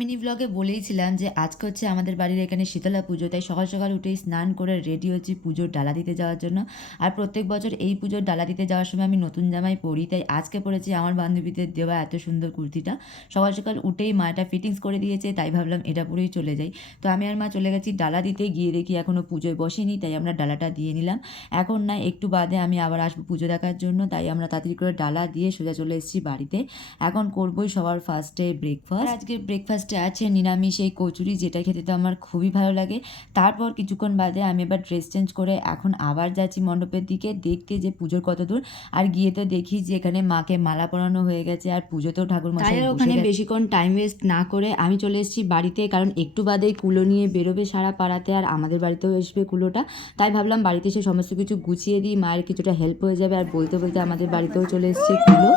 Mini ব্লগে বলেইছিলাম যে আজকে হচ্ছে আমাদের বাড়ির এখানে শীতলা পুজো, তাই সকাল সকাল উঠেই স্নান করে রেডি হচ্ছি পুজোর ডালা দিতে যাওয়ার জন্য। আর প্রত্যেক বছর এই পুজোর ডালা দিতে যাওয়ার সময় আমি নতুন জামাই পরি, তাই আজকে পরেছি আমার বান্ধবীদের দেওয়া এত সুন্দর কুর্তিটা। সকাল সকাল উঠেই মা এটা ফিটিংস করে দিয়েছে, তাই ভাবলাম এটা পরেই চলে যাই। তো আমি আর মা চলে গেছি ডালা দিতে, গিয়ে দেখি এখনও পুজোয় বসেনি, তাই আমরা ডালাটা দিয়ে নিলাম। এখন না একটু বাদে আমি আবার আসবো পুজো দেখার জন্য, তাই আমরা তাড়াতাড়ি করে ডালা দিয়ে সোজা চলে এসেছি বাড়িতে। এখন করবোই সবার ফার্স্টে ব্রেকফাস্ট। আজকে ব্রেকফাস্টে আছে নিরামিষ এই কচুরি, যেটা খেতে তো আমার খুবই ভালো লাগে। তারপর কিছুক্ষণ বাদে আমি এবার ড্রেস চেঞ্জ করে এখন আবার যাচ্ছি মণ্ডপের দিকে দেখতে যে পুজোর কত দূর। আর গিয়ে তো দেখি যে এখানে মাকে মালা পরানো হয়ে গেছে আর পুজোতেও ঠাকুর মশাই বসে গেছে। ওখানে বেশিক্ষণ টাইম ওয়েস্ট না করে আমি চলে এসেছি বাড়িতে, কারণ একটু বাদেই কুলো নিয়ে বেরোবে সারা পাড়াতে, আর আমাদের বাড়িতেও আসবে কুলোটা। তাই ভাবলাম বাড়িতে এসে সমস্ত কিছু গুছিয়ে দিই, মায়ের কিছুটা হেল্প হয়ে যাবে। আর বলতে বলতে আমাদের বাড়িতেও চলে এসেছে কুলো।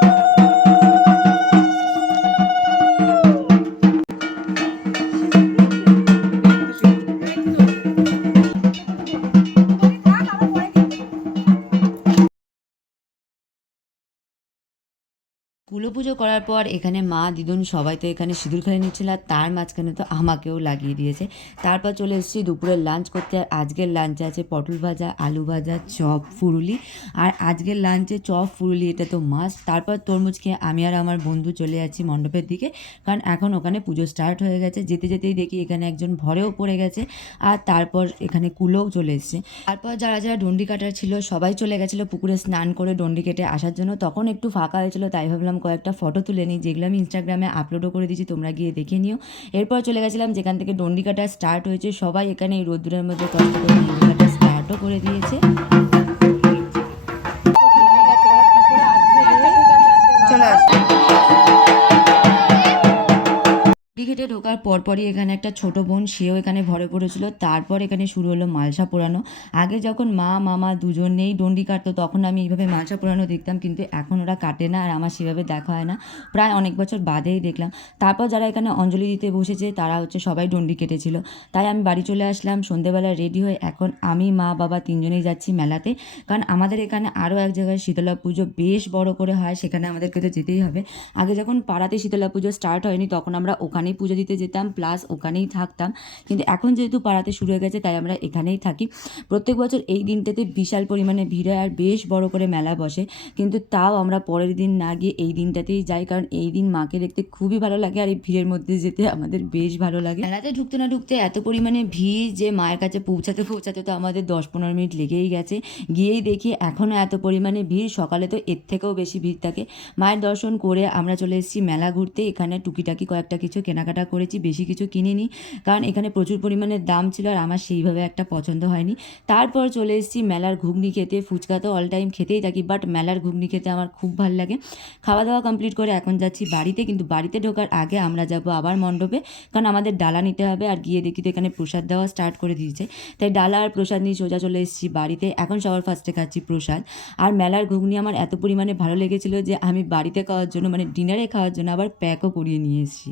কুলো পুজো করার পর এখানে মা দিদুন সবাই তো এখানে সিঁদুর খেলে নিচ্ছিল, আর তার মাঝখানে তো আমাকেও লাগিয়ে দিয়েছে। তারপর চলে এসেছি দুপুরের লাঞ্চ করতে। আর আজকের লাঞ্চে আছে পটল ভাজা, আলু ভাজা, চপ, ফুরুলি। আর আজকের লাঞ্চে চপ ফুরুলি এটা তো মাস্ট। তারপর তরমুজ খেয়ে আমি আর আমার বন্ধু চলে যাচ্ছি মণ্ডপের দিকে, কারণ এখন ওখানে পুজো স্টার্ট হয়ে গেছে। যেতে যেতেই দেখি এখানে একজন ভরেও পড়ে গেছে, আর তারপর এখানে কুলোও চলে এসছে। তারপর যারা যারা ডন্ডি কাটার ছিল সবাই চলে গেছিলো পুকুরে স্নান করে ডন্ডি কেটে আসার জন্য। তখন একটু ফাঁকা হয়েছিল, তাই ভাবলাম কয়েকটা ফটো তুলে নিই, যেগুলো আমি ইনস্টাগ্রামে আপলোডও করে দিয়েছি, তোমরা গিয়ে দেখে নিও। এরপর চলে গেছিলাম যেখান থেকে ডন্ডি কাটা স্টার্ট হয়েছে। সবাই এখানে এই রোদ্দুরের মধ্যে কষ্ট করে ডন্ডি কাটা স্টার্টও করে দিয়েছে। চলে আসবে ঘেটে ঢোকার পরপরই এখানে একটা ছোট বোন, সেও এখানে ভরে পড়েছিল। তারপর এখানে শুরু হলো মালসা পোড়ানো। আগে যখন মা মামা দুজনেই ডন্ডি কাটতো তখন আমি এইভাবে মালসা পোড়ানো দেখতাম, কিন্তু এখন ওরা কাটে না আর আমার সেভাবে দেখা হয় না, প্রায় অনেক বছর বাদেই দেখলাম। তারপর যারা এখানে অঞ্জলি দিতে বসেছে তারা হচ্ছে সবাই ডন্ডি কেটেছিল। তাই আমি বাড়ি চলে আসলাম সন্ধেবেলা রেডি হয়ে। এখন আমি মা বাবা তিনজনেই যাচ্ছি মেলাতে, কারণ আমাদের এখানে আরও এক জায়গায় শীতলা পুজো বেশ বড় করে হয়, সেখানে আমাদেরকে তো যেতেই হবে। আগে যখন পাড়াতে শীতলা পুজো স্টার্ট হয়নি তখন আমরা ওখানেই পুজো দিতে যেতাম, প্লাস ওখানেই থাকতাম। কিন্তু এখন যেহেতু পাড়াতে শুরু হয়ে গেছে তাই আমরা এখানেই থাকি। প্রত্যেক বছর এই দিনটাতে বিশাল পরিমাণে ভিড় হয় আর বেশ বড় করে মেলা বসে, কিন্তু তাও আমরা পরের দিন না গিয়ে এই দিনটাতেই যাই, কারণ এই দিন মাকে দেখতে খুবই ভালো লাগে আর এই ভিড়ের মধ্যে যেতে আমাদের বেশ ভালো লাগে। মেলাতে ঢুকতে না ঢুকতে এত পরিমাণে ভিড় যে মায়ের কাছে পৌঁছাতে পৌঁছাতে তো আমাদের 10-15 মিনিট লেগেই গেছে। গিয়েই দেখি এখনও এত পরিমাণে ভিড়, সকালে তো এর থেকেও বেশি ভিড় থাকে। মায়ের দর্শন করে আমরা চলে এসেছি মেলা ঘুরতে। এখানে টুকিটাকি কয়েকটা কিছু কেনাকাটা করেছি, বেশি কিছু কিনিনি, কারণ এখানে প্রচুর পরিমাণে দাম ছিল আর আমার সেইভাবে একটা পছন্দ হয়নি। তারপর চলে এসেছি মেলার ঘুগনি খেতে। ফুচকা তো অল টাইম খেতেই থাকি, বাট মেলার ঘুগনি খেতে আমার খুব ভালো লাগে। খাওয়া দাওয়া কমপ্লিট করে এখন যাচ্ছি বাড়িতে, কিন্তু বাড়িতে ঢোকার আগে আমরা যাব আবার মণ্ডপে, কারণ আমাদের ডালা নিতে হবে। আর গিয়ে দেখি তো এখানে প্রসাদ দেওয়া স্টার্ট করে দিয়েছে, তাই ডালা আর প্রসাদ নিয়ে সোজা চলে এসেছি বাড়িতে। এখন সবার ফার্স্টে খাচ্ছি প্রসাদ। আর মেলার ঘুগনি আমার এত পরিমাণে ভালো লেগেছিলো যে আমি বাড়িতে খাওয়ার জন্য, মানে ডিনারে খাওয়ার জন্য আবার প্যাকও করিয়ে নিয়ে এসেছি।